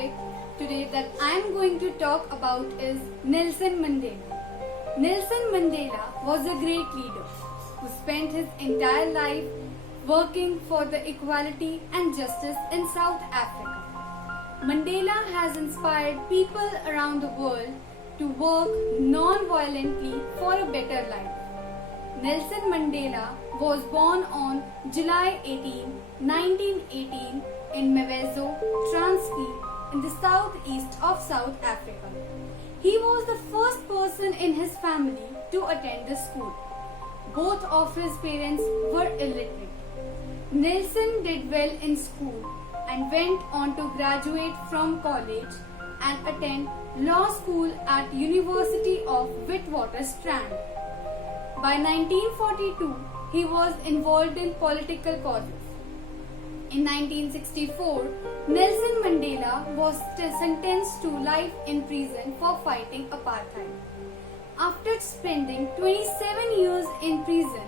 topic today that I am going to talk about is Nelson Mandela. Nelson Mandela was a great leader who spent his entire life working for the equality and justice in South Africa. Mandela has inspired people around the world to work non-violently for a better life. Nelson Mandela was born on July 18, 1918 in Mawezo, Transkei in the southeast of South Africa. He was the first person in his family to attend the school. Both of his parents were illiterate. Nelson did well in school and went on to graduate from college and attend law school at University of Witwatersrand. By 1942, he was involved in political causes. In 1964, Nelson Mandela was sentenced to life in prison for fighting apartheid. After spending 27 years in prison,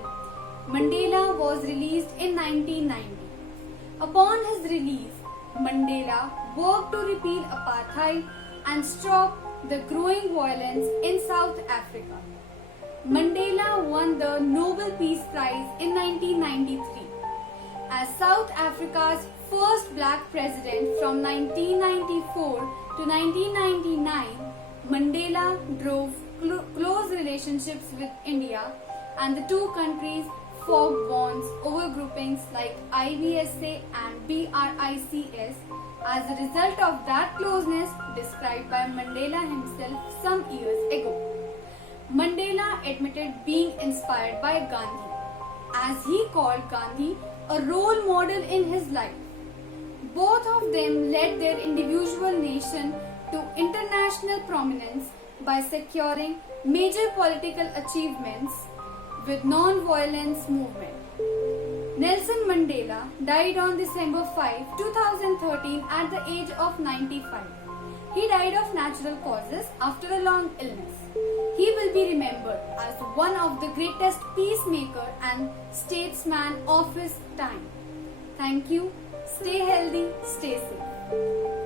Mandela was released in 1990. Upon his release, Mandela worked to repeal apartheid and stop the growing violence in South Africa. Mandela won the Nobel Peace Prize in 1993. As South Africa's first black president from 1994 to 1999, Mandela drove close relationships with India, and the two countries forged bonds over groupings like IBSA and BRICS as a result of that closeness described by Mandela himself some years ago. Mandela admitted being inspired by Gandhi, as he called Gandhi a role model in his life. Both of them led their individual nation to international prominence by securing major political achievements with non-violence movement. Nelson Mandela died on December 5, 2013 at the age of 95. He died of natural causes after a long illness. He will be remembered as one of the greatest peacemaker and statesman of his time. Thank you. Stay healthy, stay safe.